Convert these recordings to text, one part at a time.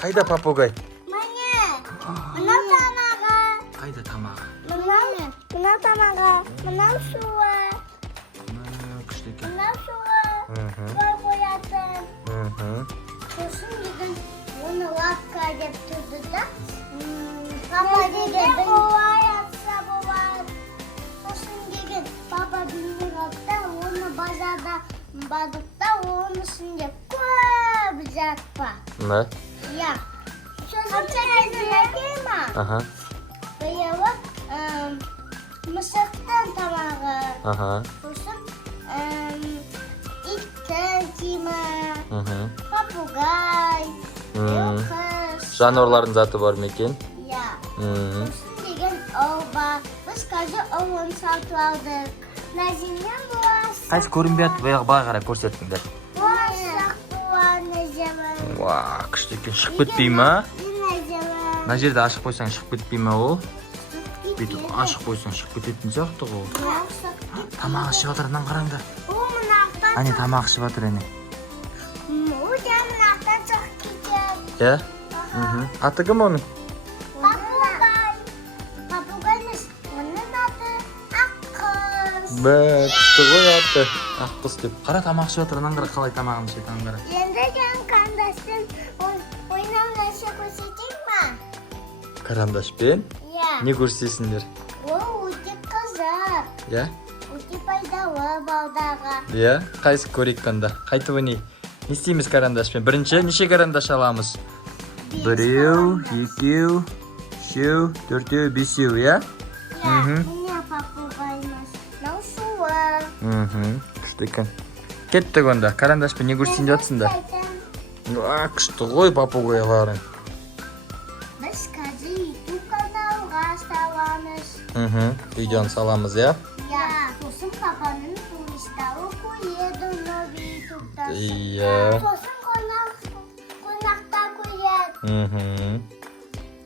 Қайда попугай? Міне, мынау тамағы. Қайда тамағы? Мынау тамағы, мынау суы, Күшті екен. мынау суы. Былай қоятын. Сосын деген оны лапка деп тұрды да. Папа деген олай атса болады. Сосын деген папа білмей қалды, оны базарда бардық та, оның ішінде көп зат бар. Да? Я. Сосын әкейін ма? Ага. Биылы мысықтың тамағы. Ага. Сосын иттің киімі, попугай, құс. Жануарлардың заты бар ма екен? Я. Сосын деген ол бар. Біз қазір оны сатып алдық. Назимнен боласың. Қайсы көрінбей жатыр, баға қарай көрсеттіңдер. Боласақ болады Назимнен. Уа, күшті екен. Шығып кетпей ма? Назимнен. Мына жерде ашық қойсаң шығып кетпей ма ол? Бүйтіп ашық қойсаң шығып кететін сияқты ғой. Тамақ ішіп жатыр, мынаны қараңдар. Ол мынақтан Әне тамақ ішіп жатыр әне. Ол да мынақтан шығып кетеді. Иә? Аты кім оның? Попугай. Попугай емес, оның аты аққыз. Күшті ғой аты. Аққыз деп. Қара тамақ ішіп жатыр, мынаны қара, қалай тамағын ішеді, мынаны қара. Енді жаң қандастың ойнауынша көрсетейін ма? Карандашпен? Иә. Не көрсетесіңдер? Ол өте қызық. Иә? Өте пайдалы балдаға. Иә? Қайсы көрейік қанда? Қайтып ойнайық. Не істейміз карандашпен? Бірінші неше карандаш аламыз? Біреу, екеу, үшеу, төртеу, бесеу, иә? Иә, міне попугайымыз. Мынау суы. Күшті екен. Кеттік онда. Карандашпен не көрсетейін жатсыңдар? Күшті ғой попугайларың. Біз қазір YouTube каналға саламыз. Видеоны саламыз, иә? Иә. Сосын папаның туристары көреді новый YouTube'да. Иә. Сосын қонақта көреді.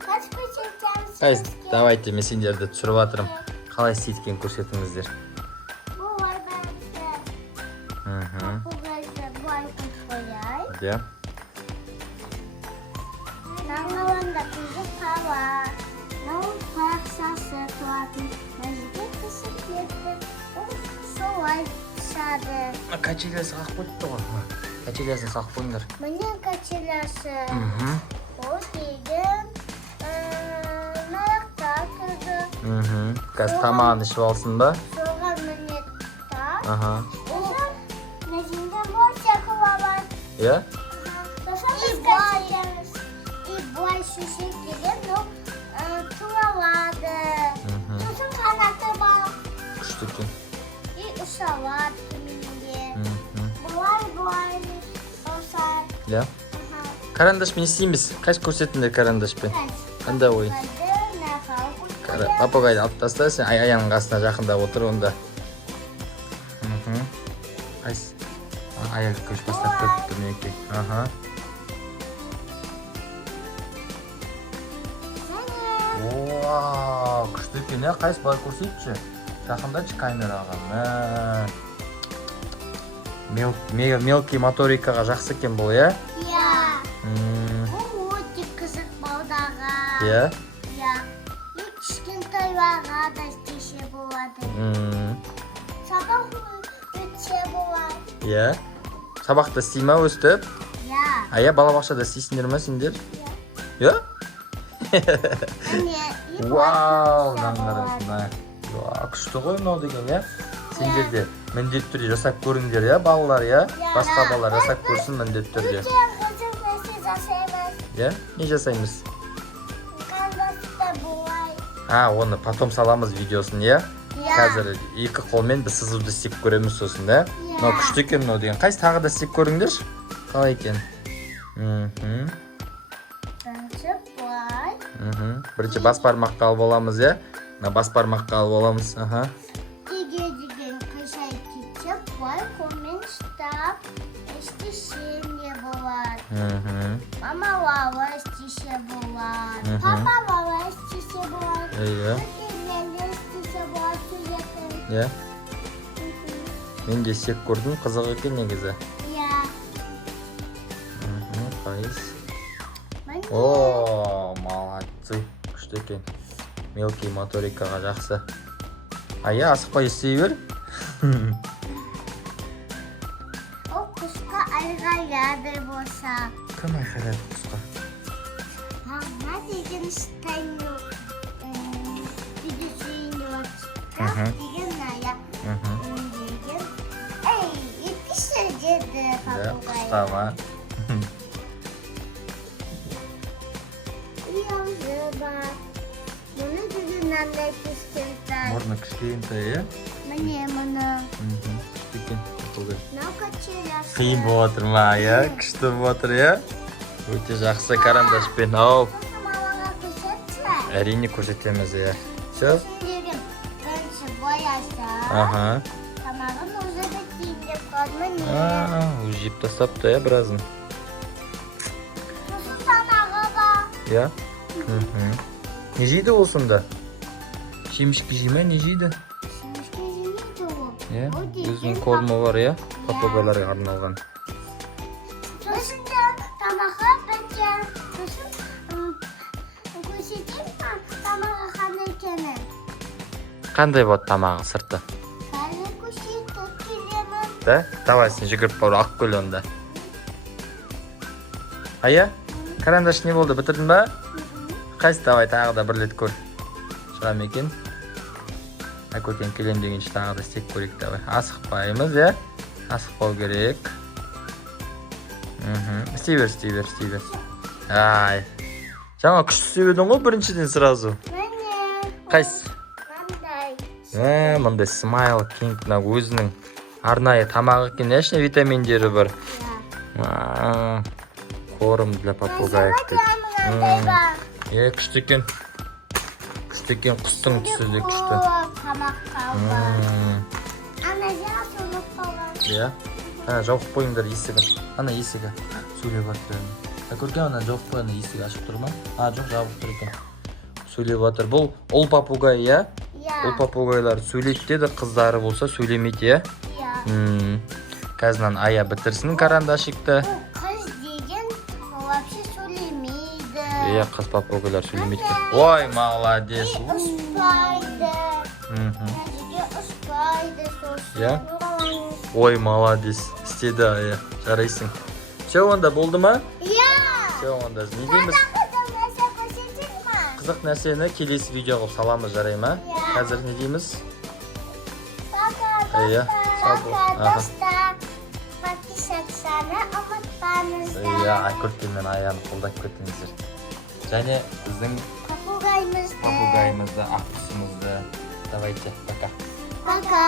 Қазір көрсетеміз. Қайсы, давайте мен сендерді түсіріп жатырмын. Қалай істейтін көрсетіңіздер. Бұлай бәрі. Попугайды бұлай қойайық. Иә? Наңғаланда күзі қала. Нау парақшасы туатын. Мәжеге түсіп кетті. Ол солай түсады. Качелясы қақ қойыпты ғой. Качелясын сақ қойыңдар. Міне качелясы. Ол деген нарықта тұрды. Қазір тамағын ішіп алсын ба? Соған міне тақ. Ол Назимде мол сияқты бар. Иә? Сосын біз качелямыз. И бұлай шешек деген ол туалады. Сосын қанаты бар. Күшті екен. И ұшалады төменде. Бұлай болса. Иә? Карандашпен не істейміз? Қайсы көрсетіңдер карандашпен? Қандай ойын? Попугайды алып таста, сен аяғының қасына жақындап отыр онда. Қайсы? Аяқ көш бастап көріп тұр неке. Ооо, күшті екен, ә? Қайсы былай көрсетші? Жақындачы камераға. Мелкий моторикаға жақсы екен бұл, иә? Иә. Бұл өте қызық балдаға. Иә? Иә. И кішкентайларға да істесе болады. Сабақ өтсе болады. Иә? Сабақта істей ма өстіп? Иә. Иә, балабақшада істейсіңдер ма сендер? Иә? Вау, мынаңдар. Күшті ғой мынау деген, иә? Сендер де міндетті түрде жасап көріңдер, иә, балалар, иә? Басқа балалар жасап көрсін міндетті түрде. Өте қызық нәрсе жасаймыз. Иә? Не жасаймыз? Қандасты бұлай. Оны потом саламыз видеосын, иә? Қазір екі қолмен біз сызуды істеп көреміз сосын, да? Мынау күшті екен мынау деген. Қайсы тағы да істеп көріңдерші? Қалай екен? Бірінші бұлай. Бірінші бас бармаққа алып аламыз, иә? Бас бармаққа алып аламыз. Деген қышай кетіп, бұлай қолмен ұстап, істесе не болады. Мама бала істесе болады. Папа бала істесе болады. Иә. Әкелерді істесе болады сүйетін. Иә? Мен де істеп көрдім, қызық екен негізі. Иә. Қайыс. Міне О, молодцы. Күшті екен. Мелкий моторикаға жақсы. Ая, асықпай істей бер. О құсқа айғайлады болса. Кім айқайлады құсқа? Мама деген штайны видеосүйінде отыр. Мгм. Деген ая. Мгм. Деген. Эй, епіші деді Да, папугай. құсқа ма? Uyandı bak. Bunu düdüğünden püskürtler. Мұрны кішкентай, иә? Міне мұны. Мхм. Күшті екен. папугай. Мынау качелясы. Қиын болып отыр ма, иә? Күшті болып отыр, иә? Өте жақсы карандашпен. Ау, Малаға көрсетші. әрине көрсетеміз, иә. Все? Түсіндерім. Бірінші бояса. Аха. Тамағын уже бітейін деп қалды міне. Уже жеп тастапты, иә, біразын. Сосын тамағы бар. Иә? Мхм. Не жейді ол сонда? Шемішке жей ме, не жейді? Шымышқа жемейді ол. Иә? Ол деген Өзінің кормы бар, иә? Папугайларға арналған. Сосын да тамағы бітті. Сосын көрсетейін ба тамағы қандай екенін. Қандай болады тамағы сырты? Қазір көрсетіп келемін. Да? Давай сен жүгіріп бара алып кел онда. Ая? Карандаш не болды, бітірдің ба? Қайсы, давай тағы да бір рет көр. Шығам екен. Көкен келем дегенше тағы да істеп көрейік, давай. Асықпаймыз, иә? Асықпау керек. Істей бер. Ай. Жаңа күшті істеп едің ғой біріншіден сразу. Міне. Қайсы? Қандай? Мындай смайл кинг өзінің арнайы тамағы екен, ішінде витаминдері бар. Корм для попугаев дейді. Мынандай бар. Күшті екен. Құстың түсі де күшті. Тамаққа бар. Ана жаңа соғып қалған. Иә? Жауып қойыңдар есігін. Ана есігі сөйлеп жатыр. Көрген ана жауып қой, ана есігі ашып тұр ма? Жоқ, жауып тұр екен. Сөйлеп жатыр. Бұл ұл попугай, иә? Ұл Иә. попугайлар сөйлейді деді, қыздары болса сөйлемейді, иә? Иә. Қазынан Ая бітірсін карандашикті. Бұл қыз деген вообще сөйлемейді. Иә, қыз попугайлар сөйлемейді екен. Ой, молодец. Ұспайды. Мхм. Әжеге ұспайды сосын. Иә? Ой, молодец. Істеді Ая. Жарайсың. Все, онда болды ма? Иә. Все, онда не дейміз? Қызық нәрсені келесі видео қылып саламыз, жарай ма? Қазір не дейміз? Иә, сау бол. Arkadaşlar подписаться ұмытпаңыздар. Иә, Айкөркен мен Аяны қолдап кетіңіздер. Және біздің Попугайымызды. попугайымызды, аққұсымызды. Давайте, пока. Пока.